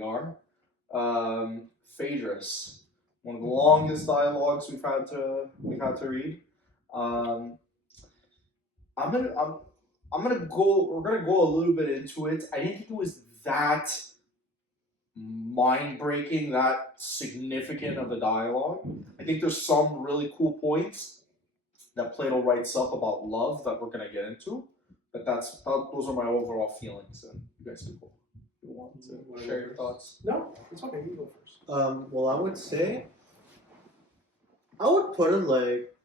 we are. Phaedrus, one of the longest dialogues we've had to read. Um, I'm gonna I'm, I'm gonna go. We're gonna go a little bit into it. I didn't think it was that mind breaking, that significant of a dialogue. I think there's some really cool points that Plato writes up about love that we're gonna get into. But those are my overall feelings, and you guys can go. If you want to share your thoughts. No, it's okay. You go first. Well, I would say I would put it like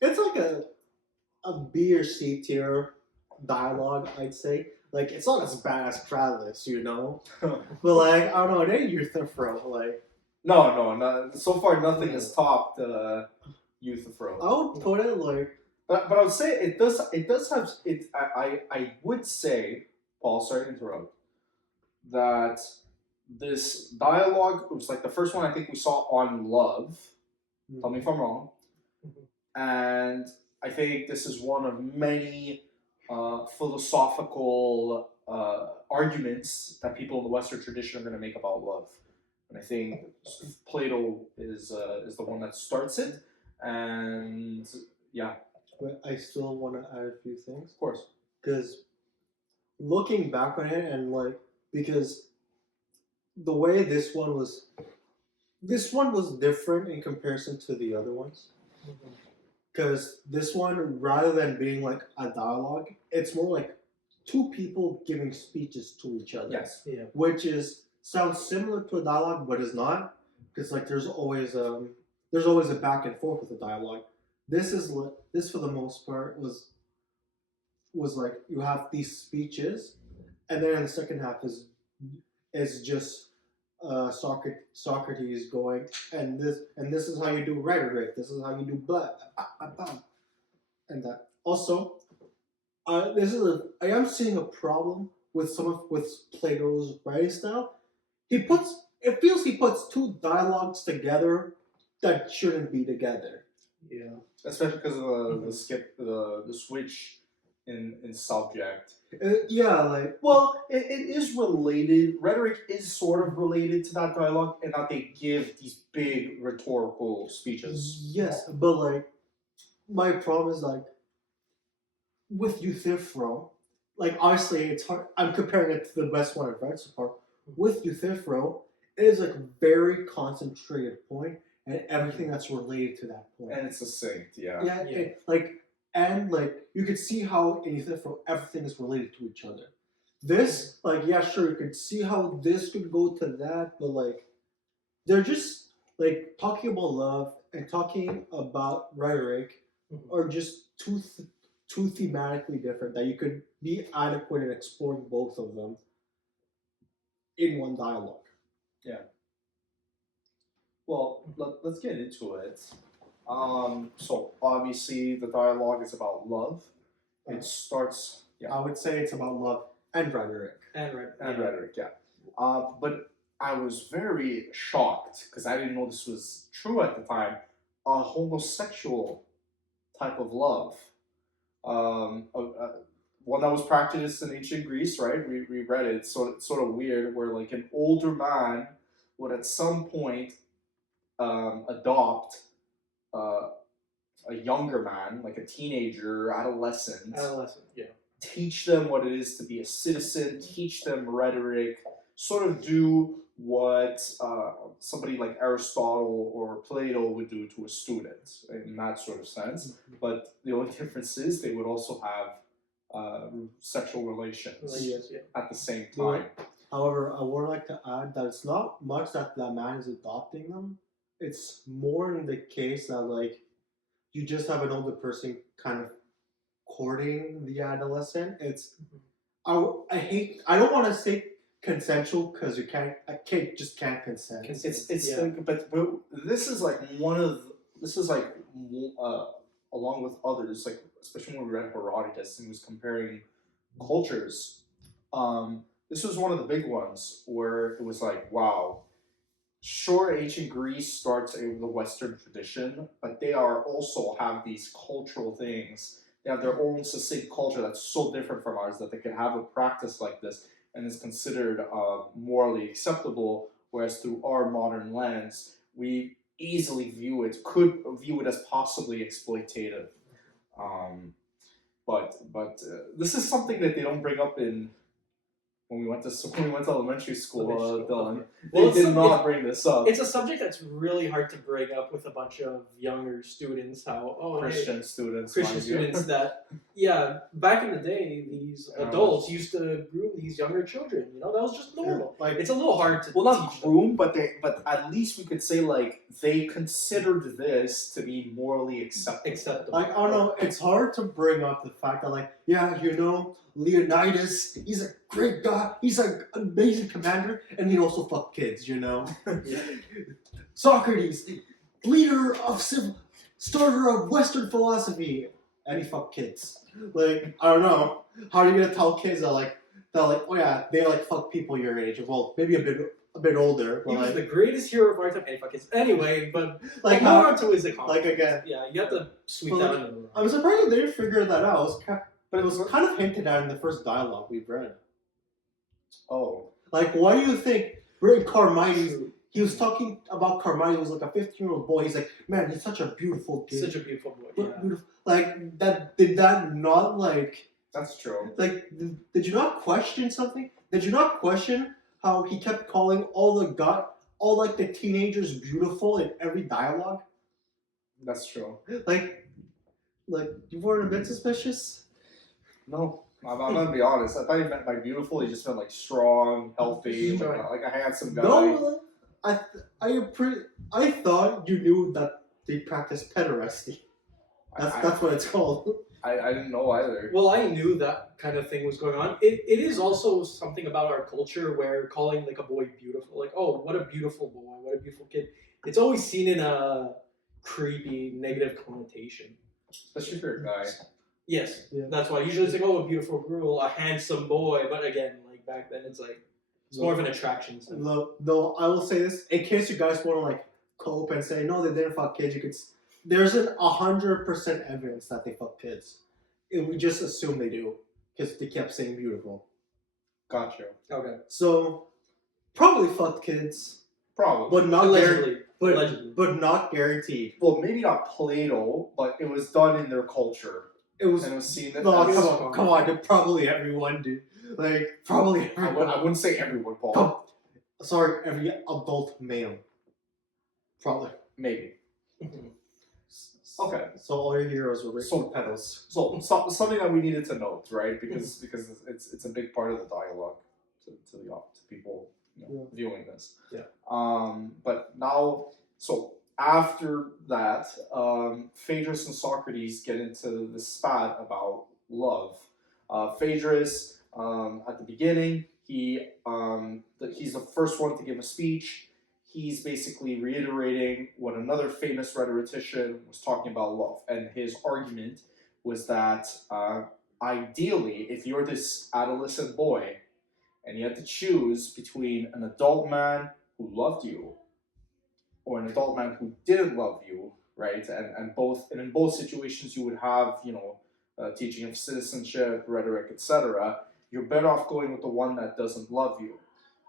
it's like a B or C tier dialogue. I'd say like it's not as bad as Phaedrus, but like I don't know, they Euthyphro like. No. So far, nothing has topped Euthyphro. I would put it like. But I would say it does. It does have it. I would say, Paul. Sorry to interrupt. That this dialogue was like the first one I think we saw on love. Tell me if I'm wrong. And I think this is one of many philosophical arguments that people in the Western tradition are going to make about love. And I think Plato is the one that starts it. And yeah, But I still want to add a few things of course. because looking back on it and like because the way this one was different in comparison to the other ones. Because this one, rather than being like a dialogue, it's more like two people giving speeches to each other. Yes. Yeah. Which sounds similar to a dialogue, but is not. Because like there's always a back and forth with the dialogue. This for the most part was like you have these speeches, and then the second half is just Socrates going, and this is how you do rhetoric. This is how you do blah, blah, blah, blah, and that. Also, I am seeing a problem with Plato's writing style. It feels he puts two dialogues together that shouldn't be together. Yeah. Especially because of the switch in subject. Yeah, like Well, it is related. Rhetoric is sort of related to that dialogue, and that they give these big rhetorical speeches. yes, but like my problem is like with Euthyphro, like obviously it's hard. I'm comparing it to the best one I've read so far. With Euthyphro, it is like a very concentrated point, and everything that's related to that point. And it's succinct, yeah. Yeah, and you could see how in Euthyphro everything is related to each other. This, like, yeah, sure, you could see how this could go to that, but like, they're just like talking about love and talking about rhetoric are just too thematically different that you could be adequate in exploring both of them in one dialogue. Yeah. Well, let's get into it. So obviously the dialogue is about love. It starts. Yeah. I would say it's about love and rhetoric. And Rhetoric, yeah. But I was very shocked because I didn't know this was true at the time. A homosexual type of love, one that was practiced in ancient Greece, right? We read it. So it's sort of weird, where like an older man would at some point adopt a younger man, like a teenager, adolescent. Yeah. Teach them what it is to be a citizen, teach them rhetoric, sort of do what somebody like Aristotle or Plato would do to a student in that sort of sense. But the only difference is they would also have sexual relations at the same time. However, I would like to add that it's not much that that man is adopting them. It's more in the case that like you just have an older person kind of courting the adolescent. It's I don't want to say consensual because you can't consent. But this is like along with others, like especially when we read Herodotus and he was comparing cultures. This was one of the big ones where it was like, wow, sure, ancient Greece starts in the Western tradition, but they are also have these cultural things. They have their own succinct culture that's so different from ours that they can have a practice like this. and is considered morally acceptable, whereas through our modern lens, we easily could view it as possibly exploitative. Um, but this is something that they don't bring up in when we went to elementary school. Dylan, they Well, did not bring this up. It's a subject that's really hard to bring up with a bunch of younger students. Christian students, Christian mind you. students that, yeah, back in the day, these adults used to groom these younger children. You know, that was just normal. Like, It's a little hard to Well, teach not groom, but at least we could say like they considered this to be morally acceptable. acceptable. like, I don't know, it's hard to bring up the fact that, like, yeah, you know, Leonidas, he's a great guy, he's an amazing commander, and he also fucked kids, you know? Yeah. Socrates, leader of starter of Western philosophy, and he fucked kids. Like, I don't know, how are you gonna tell kids that, oh yeah, they, like, fuck people your age? Well, maybe a bit older, but, He was like, the greatest hero of our time. Anyway, but like, more how, onto his economy. like, again, Yeah, you have to sweep But, that like, under the rug. I'm surprised that they didn't figure that out. But it was kind of hinted at in the first dialogue we've read. Oh, Like, why do you think we're in Carmides? True. He was talking about Carmides, who was like a 15-year-old boy. He's like, man, he's such a beautiful kid. Such a beautiful boy. Yeah. Beautiful. Like, did that not, like, that's true. did you not question something? Did you not question how he kept calling all the teenagers beautiful in every dialogue? That's true. Like, you weren't a bit suspicious? No, I'm gonna be honest. I thought he meant by beautiful. He just meant like strong, healthy, Strong. like a handsome guy. No, I thought you knew that they practice pederasty. That's what it's called. I didn't know either. Well, I knew that kind of thing was going on. It is also something about our culture where calling like a boy beautiful, like, oh, what a beautiful boy, what a beautiful kid. It's always seen in a creepy, negative connotation. Especially for a guy. Yes, Yeah. that's why. Usually it's like, oh, a beautiful girl, a handsome boy. But again, like back then, it's like, it's more of an attraction. So. No, I will say this in case you guys want to like cope and say no, they didn't fuck kids. There's 100% evidence that they fuck kids. And we just assume they do because they kept saying beautiful. Gotcha. Okay. So probably fucked kids, Probably. but not Allegedly. guaranteed. But not guaranteed. Well, maybe not Plato, but it was done in their culture. It was. And it was seen that. No, that's- come on. Probably everyone did. Like probably I everyone. wouldn't say everyone, Paul. Come- Sorry, every adult male. Probably. Maybe. Okay. So all your heroes were So- pedals. So something that we needed to note, right? Because it's a big part of the dialogue to people viewing this. Yeah. But now, so after that, Phaedrus and Socrates get into this spat about love. Phaedrus, at the beginning, he's the first one to give a speech. He's basically reiterating what another famous rhetorician was talking about love. And his argument was that ideally, if you're this adolescent boy and you had to choose between an adult man who loved you or an adult man who didn't love you, right? And in both situations you would have, teaching of citizenship, rhetoric, etc. You're better off going with the one that doesn't love you.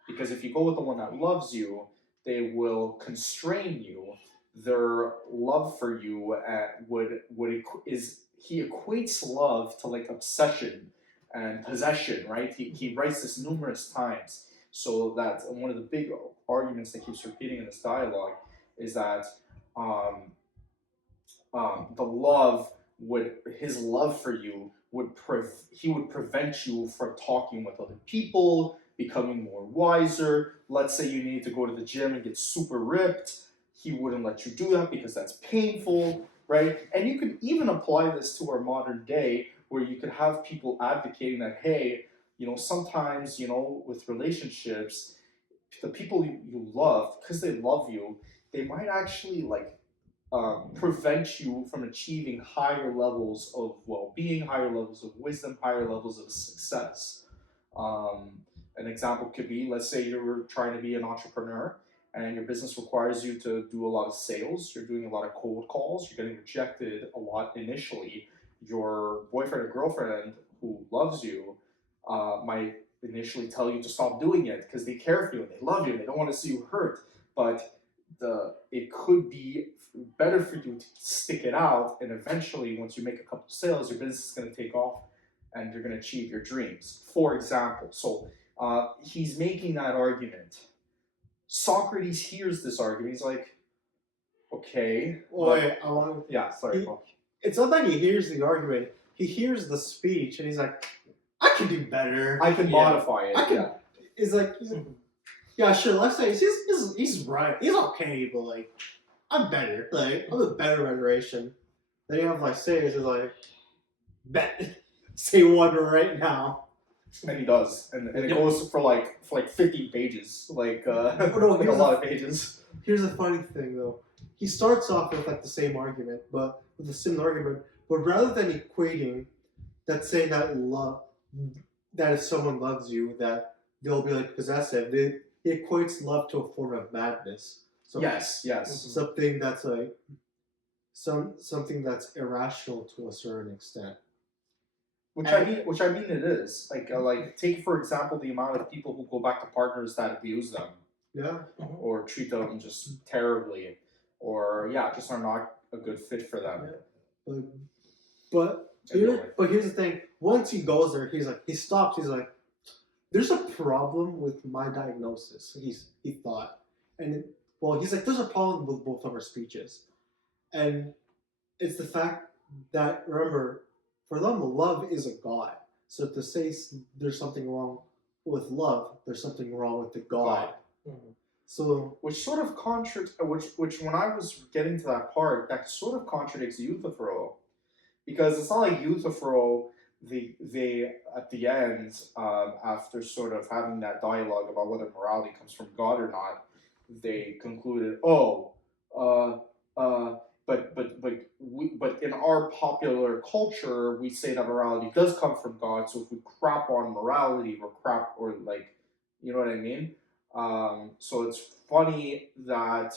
Because if you go with the one that loves you, they will constrain you. Their love for you he equates love to like obsession and possession, right? He writes this numerous times. So that's one of the big arguments that keeps repeating in this dialogue is that his love for you would prevent you from talking with other people, becoming more wiser. Let's say you need to go to the gym and get super ripped. He wouldn't let you do that because that's painful, right? And you could even apply this to our modern day where you could have people advocating that, hey, sometimes, with relationships, the people you love, because they love you, they might actually prevent you from achieving higher levels of well-being, higher levels of wisdom, higher levels of success. An example could be, let's say you're trying to be an entrepreneur and your business requires you to do a lot of sales, you're doing a lot of cold calls, you're getting rejected a lot initially. Your boyfriend or girlfriend who loves you might initially tell you to stop doing it because they care for you and they love you and they don't want to see you hurt. But it could be better for you to stick it out, and eventually, once you make a couple sales, your business is going to take off, and you're going to achieve your dreams. For example, so he's making that argument. Socrates hears this argument. He's like, okay. Well, wait, I want. Yeah, sorry, He- Paul. It's not that he hears the argument. He hears the speech, and he's like, "I can do better." I can Yeah. modify it. I can. Yeah. He's like, yeah, sure. Let's say he's right. He's okay, but like, I'm better. Like, I'm a better iteration. Then you have like Sayers is like, bet, say one right now. And he does, and it Yep. goes for like 50 pages, like no, like a here's lot the- of pages. Here's the funny thing though. He starts off with like the same argument, but with a similar argument. But rather than equating that saying that love, that if someone loves you, that they'll be like possessive, he equates love to a form of madness. So Yes, yes. something that's like something that's irrational to a certain extent. Which And- I mean, it is like take for example the amount of people who go back to partners that abuse them Yeah. or treat them just terribly, or just are not a good fit for them. Yeah. But here's the thing. Once he goes there, he stops. He's like, "There's a problem with my diagnosis." He thought, and he's like, "There's a problem with both of our speeches," and it's the fact that remember, for them, love is a god. So to say there's something wrong with love, there's something wrong with the god. Mhm. So Which sort of which when I was getting to that part, that sort of contradicts Euthyphro, because it's not like Euthyphro, they at the end, after sort of having that dialogue about whether morality comes from God or not, they concluded, but in our popular culture, we say that morality does come from God. So if we crap on morality, we're crap, or like, you know what I mean? So it's funny that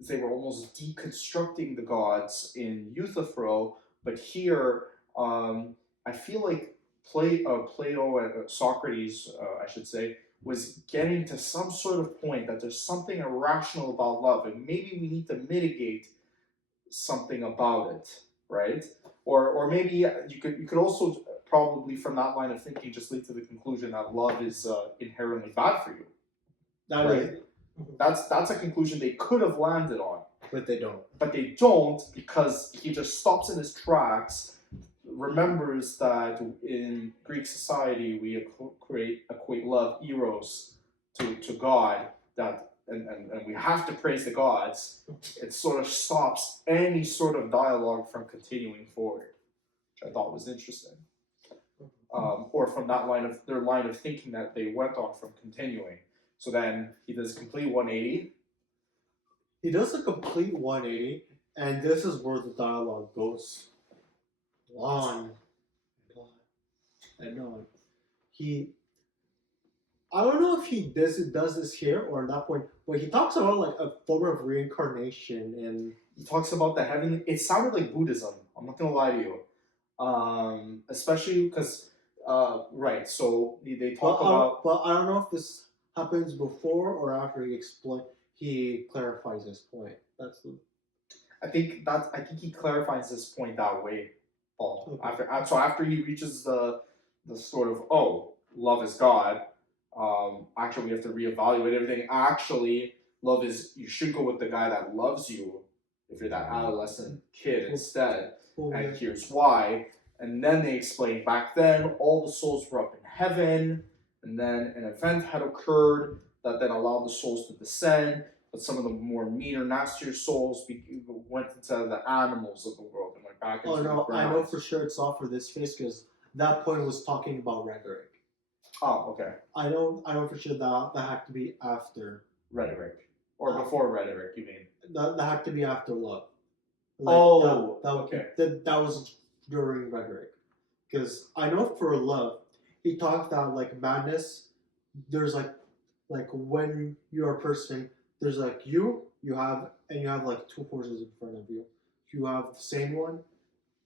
they were almost deconstructing the gods in Euthyphro, but here I feel like Plato and Socrates, I should say, was getting to some sort of point that there's something irrational about love, and maybe we need to mitigate something about it, right? Or maybe you could also probably from that line of thinking just lead to the conclusion that love is inherently bad for you. that Right. is, That's a conclusion they could have landed on, but they don't. but they don't because he just stops in his tracks, remembers that in Greek society we equate love, eros, to God, that and we have to praise the gods. It sort of stops any sort of dialogue from continuing forward, which I thought was interesting. Or from that their line of thinking that they went on from continuing. So then he does a complete 180. He does a complete 180, and this is where the dialogue goes on and on. I don't know if he does this here or at that point, but he talks about like a form of reincarnation and He talks about the heavenly. It sounded like Buddhism. I'm not gonna lie to you, especially because right. So they talk about. but I don't know if this happens before or after he clarifies his point. That's the I think he clarifies this point that way, Paul. Okay. After he reaches the sort of love is God. Actually, we have to reevaluate everything. Actually, love is you should go with the guy that loves you if you're that adolescent kid instead. And here's why. And then they explain back then all the souls were up in heaven, and then an event had occurred that then allowed the souls to descend. But some of the more meaner, nastier souls went into the animals of the world and went back into Oh the no, ground. I know for sure it's off for this face because that point was talking about rhetoric. Oh, okay. I know for sure that had to be after. Rhetoric. Or before rhetoric, you mean? That had to be after love. Okay. That was during rhetoric, because I know for love, he talked that like madness. There's like when you're a person, there's like you have like two horses in front of you. You have the sane one,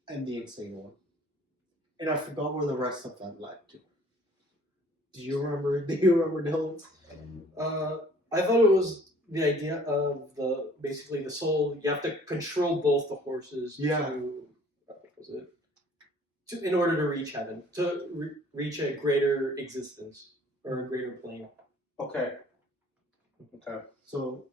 and the insane one. And I forgot where the rest of that led to. Do you remember? Do you remember, Dylan? I thought it was the idea of basically the soul. You have to control both the horses. Yeah. To, was it? In order to reach heaven, to reach a greater existence or a greater plane. Okay. Okay. So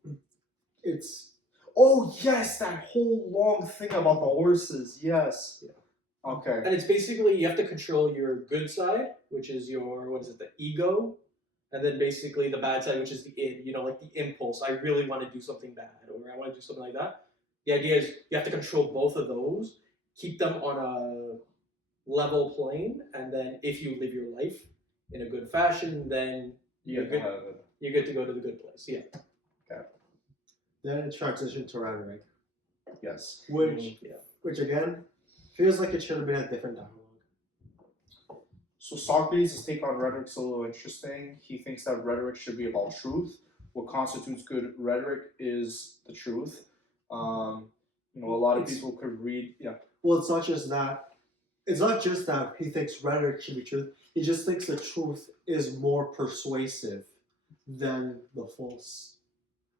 it's Oh yes, that whole long thing about the horses. Yes. Yeah. Okay. And it's basically you have to control your good side, which is your the ego, and then basically the bad side, which is the id. Like the impulse. I really want to do something bad, or I want to do something like that. The idea is you have to control both of those, keep them on a level plane, and then if you live your life in a good fashion, then You you're good to go to the good place. Yeah. then it transitioned to rhetoric, Yes. which again feels like it should have been a different dialogue. So Socrates' take on rhetoric is a little interesting. He thinks that rhetoric should be about truth. What constitutes good rhetoric is the truth. A lot of people could read. Yeah. Well, it's not just that. It's not just that he thinks rhetoric should be truth. He just thinks the truth is more persuasive than the false.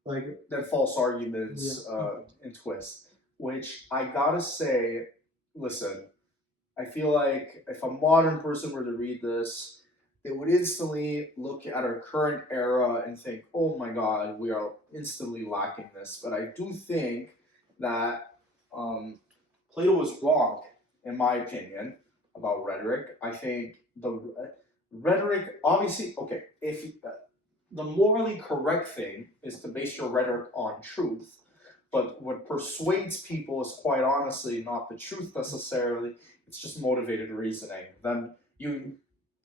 Like That false arguments and twist. Which I gotta say, listen, I feel like if a modern person were to read this, they would instantly look at our current era and think, oh my god, we are instantly lacking this. But I do think that Plato was wrong, in my opinion, about rhetoric. I think the rhetoric, obviously, okay, if the morally correct thing is to base your rhetoric on truth, but what persuades people is quite honestly not the truth necessarily. It's just motivated reasoning. You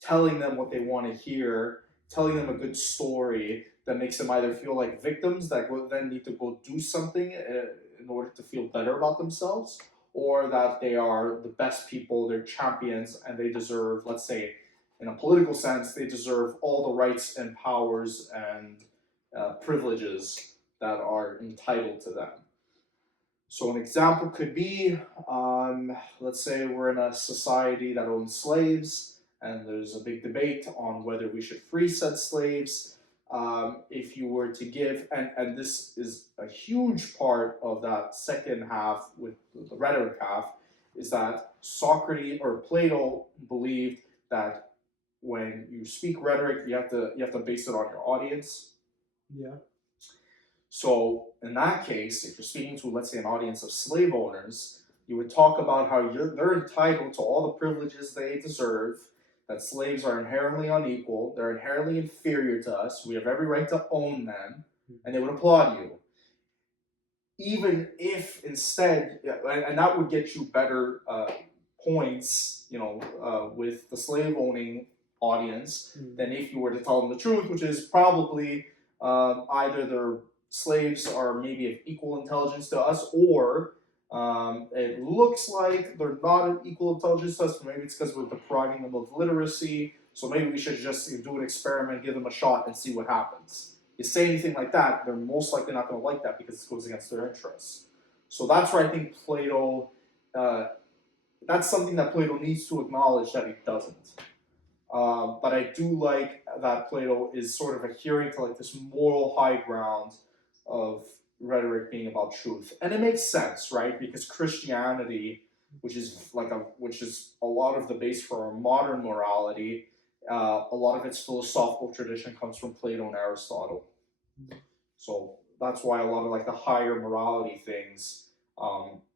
telling them what they want to hear, telling them a good story that makes them either feel like victims that then need to go do something in order to feel better about themselves, or that they are the best people, they're champions, and they deserve, let's say, in a political sense, they deserve all the rights and powers and privileges that are entitled to them. So an example could be, let's say we're in a society that owns slaves, and there's a big debate on whether we should free said slaves. If you were to give, and this is a huge part of that second half with the rhetoric half, is that Socrates or Plato believed that when you speak rhetoric, you have to base it on your audience. yeah. So in that case, if you're speaking to, let's say, an audience of slave owners, you would talk about how they're entitled to all the privileges they deserve, that slaves are inherently unequal, they're inherently inferior to us, we have every right to own them, and they would applaud you. Even if instead, and that would get you better points, with the slave owning audience, than if you were to tell them the truth, which is probably either their slaves are maybe of equal intelligence to us, or it looks like they're not of equal intelligence to us. Maybe it's because we're depriving them of literacy. So maybe we should just do an experiment, give them a shot, and see what happens. You say anything like that, they're most likely not going to like that because it goes against their interests. So that's where I think Plato, that's something that Plato needs to acknowledge that he doesn't. But I do like that Plato is sort of adhering to like this moral high ground of rhetoric being about truth, and it makes sense, right? Because Christianity, which is a lot of the base for our modern morality, a lot of its philosophical tradition comes from Plato and Aristotle. So that's why a lot of like the higher morality things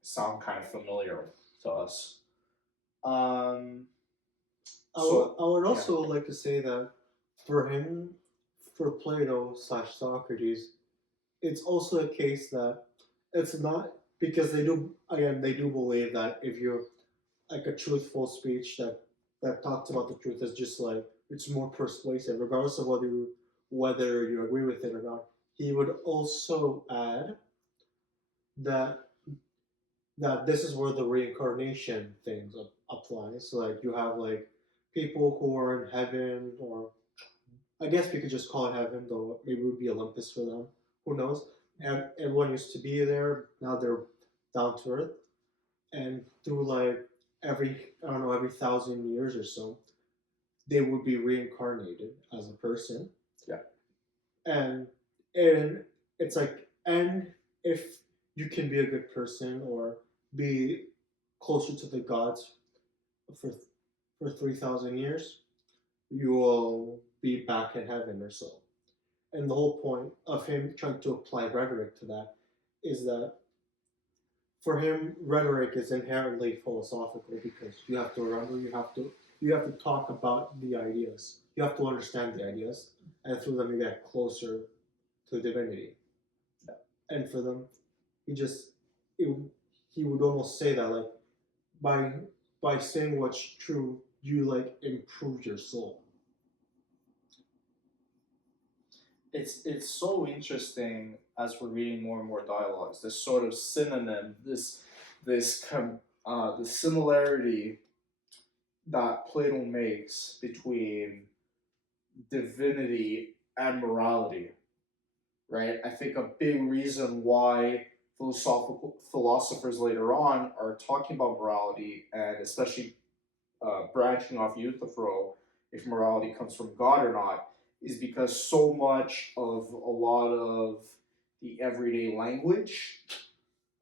sound kind of familiar to us. I would also like to say that for him, for Plato / Socrates, it's also a case that it's not because they do believe that if you're like a truthful speech that talks about the truth is just like it's more persuasive, regardless of whether you agree with it or not. He would also add that this is where the reincarnation things applies. So like you have like people who are in heaven, or I guess we could just call it heaven, though maybe it would be Olympus for them. Who knows? And everyone used to be there. Now they're down to earth, and through like every 1,000 years or so, they would be reincarnated as a person. Yeah. And it's like, and if you can be a good person or be closer to the gods for 3,000 years, you will be back in heaven or so. And the whole point of him trying to apply rhetoric to that is that for him, rhetoric is inherently philosophical because you have to remember, you have to talk about the ideas. You have to understand the ideas, and through them you get closer to divinity. And for them, he just he would almost say that like by saying what's true, you like improve your soul. It's so interesting as we're reading more and more dialogues. This sort of synonym, the similarity that Plato makes between divinity and morality, right? I think a big reason why philosophical philosophers later on are talking about morality and especially branching off Euthyphro, if morality comes from God or not, is because so much of a lot of the everyday language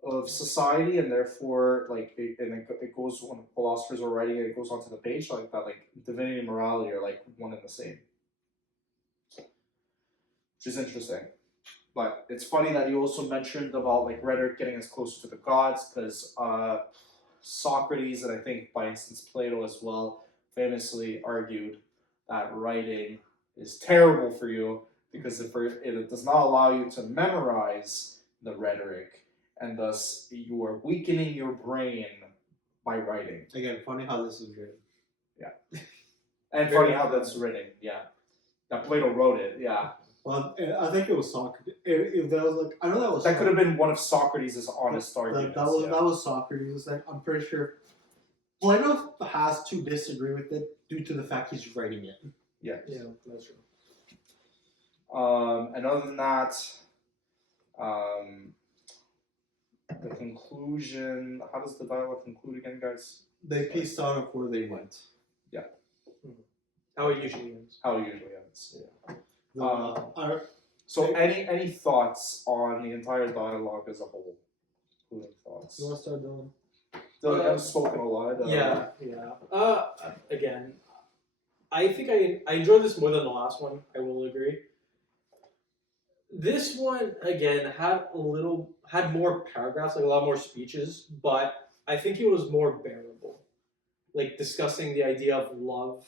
of society, and therefore, like, it goes when philosophers are writing it, it goes onto the page like that, like divinity and morality are like one and the same, which is interesting. But it's funny that you also mentioned about like rhetoric getting us closer to the gods, because Socrates and I think by instance Plato as well famously argued that writing is terrible for you because it does not allow you to memorize the rhetoric, and thus you are weakening your brain by writing. Again, funny how this is written. Yeah. And funny how that's written, yeah. That Plato wrote it, yeah. Well, I think it was Socrates. If that was like, I know that was. That could have been one of Socrates' honest arguments. That was Socrates. Like, I'm pretty sure Plato has to disagree with it due to the fact he's writing it. Yeah. Yeah, that's true. And other than that, the conclusion. How does the dialogue conclude again, guys? They pieced out of where they went. Yeah. Mm-hmm. How it usually ends. How it usually ends. Yeah. So, any thoughts on the entire dialogue as a whole? Including thoughts. You want to start, Dylan? Dylan, I've spoken a lot. Yeah. Again, I think I enjoyed this more than the last one. I will agree. This one again had more paragraphs, like a lot more speeches, but I think it was more bearable. Like discussing the idea of love,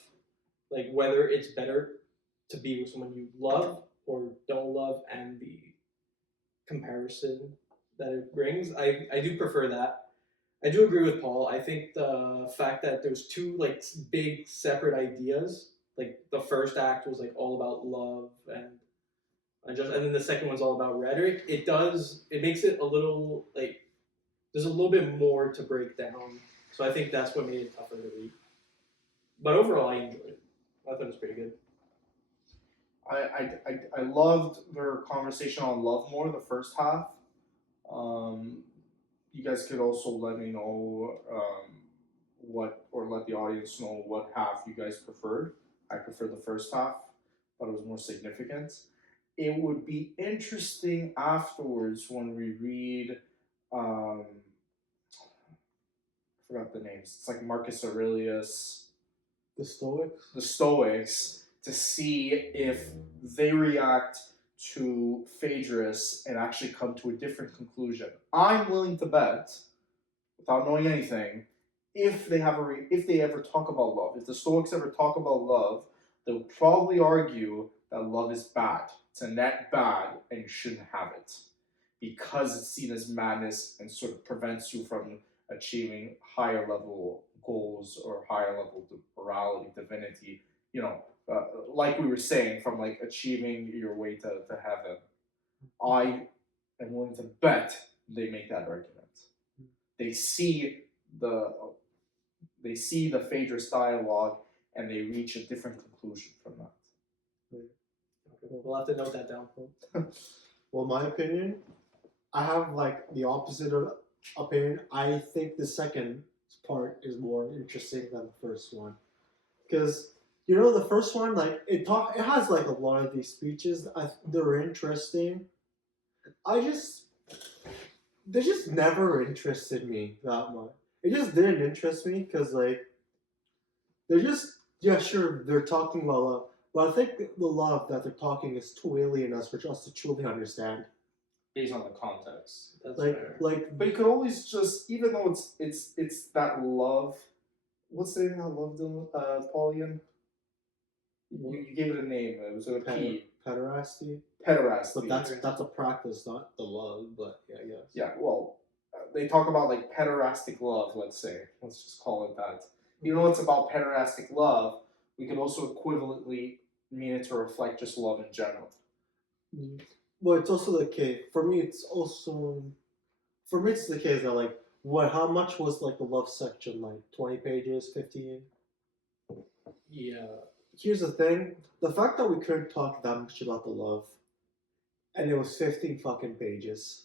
like whether it's better to be with someone you love or don't love, and the comparison that it brings. I do prefer that. I do agree with Paul. I think the fact that there's two like big separate ideas, like the first act was like all about love and then the second one's all about rhetoric. It makes it a little like there's a little bit more to break down. So I think that's what made it tougher to read. But overall, I enjoyed it. I thought it was pretty good. I loved their conversation on love more, the first half. You guys could also let me know or let the audience know what half you guys preferred. I prefer the first half, but it was more significant. It would be interesting afterwards when we read, I forgot the names. It's like Marcus Aurelius. The Stoics? The Stoics, to see if they react to Phaedrus and actually come to a different conclusion. I'm willing to bet, without knowing anything, if they ever talk about love, if the Stoics ever talk about love, they'll probably argue that love is bad. It's a net bad, and you shouldn't have it because it's seen as madness and sort of prevents you from achieving higher level goals or higher level morality, divinity. Like we were saying, from like achieving your way to heaven. I am willing to bet they make that argument. They see the Phaedrus dialogue and they reach a different conclusion from that. Okay, we'll have to note that down. Well, my opinion, I have like the opposite of opinion. I think the second part is more interesting than the first one, because You know, the first one, like it has like a lot of these speeches. They're interesting. They just never interested me that much. It just didn't interest me because like they're just yeah sure they're talking about love, but I think the love that they're talking is too alien us for us to truly understand. Based on the context. That's Like fair. like But you could always just, even though it's that love. What's the name of that love, Paulian? You gave it a name. It was a P. pederasty, Pederasty. but that's a practice, not the love. But yeah, yes. Yeah, well, they talk about like pederastic love, let's say. Let's just call it that. You know what's about pederastic love? We could also equivalently mean it to reflect just love in general. Well, it's also the case for me. It's the case that like what? How much was like the love section? Like 20 pages, 15. Yeah. Here's the thing: the fact that we couldn't talk that much about the love, and it was 15 fucking pages.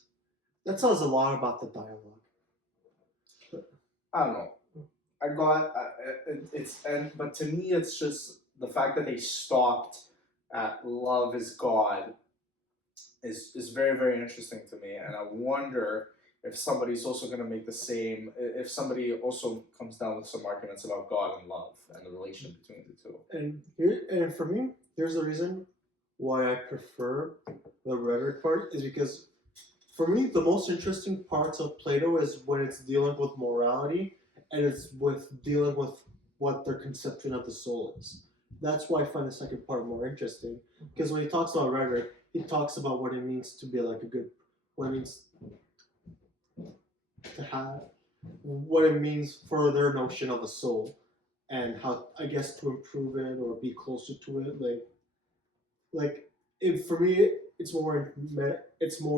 That tells a lot about the dialogue. I don't know. I got but to me, it's just the fact that they stopped at love is God is very, very interesting to me, and I wonder if somebody's also going to make the same. If somebody also comes down with some arguments about God and love and the relation between the two. And for me, here's the reason why I prefer the rhetoric part is because for me the most interesting parts of Plato is when it's dealing with morality and it's with dealing with what their conception of the soul is. That's why I find the second part more interesting because when he talks about rhetoric, he talks about what it means to be like a good, what it means to have, what it means for their notion of a soul, and how I guess to improve it or be closer to it. For me, it's more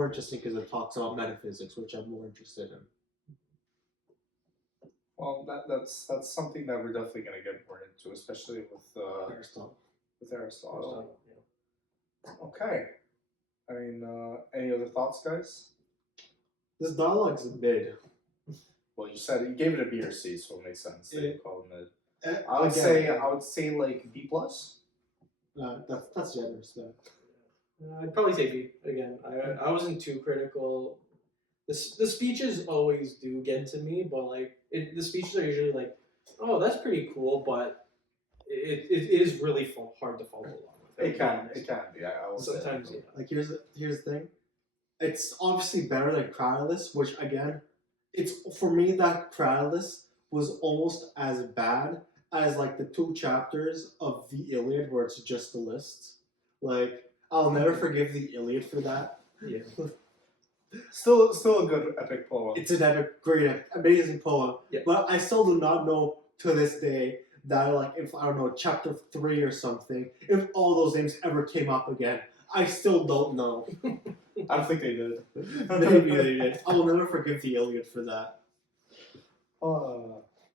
interesting because it talks about metaphysics, which I'm more interested in. Well, that's something that we're definitely going to get more into, especially with Aristotle. Aristotle. Okay. I mean, any other thoughts, guys? This dialogue's mid. Well, you gave it a B or C, so it makes sense that you call it mid. I Again, would say like B plus. that's generous, man. I'd probably say B again. I wasn't too critical. The speeches always do get to me, but like the speeches are usually like, oh, that's pretty cool, but it is really hard to follow along with. It can be. I will Sometimes, say. yeah. Like here's the thing. It's obviously better than Cratylus, which again, it's for me that Cratylus was almost as bad as like the 2 chapters of the Iliad where it's just the lists. Like I'll never forgive the Iliad for that. Yeah. Still a good epic poem. It's an epic, great, amazing poem. Yeah. But I still do not know to this day that like if I don't know chapter 3 or something, if all those names ever came up again. I still don't know. I don't think they did. Maybe they did. I will never forgive the Iliad for that.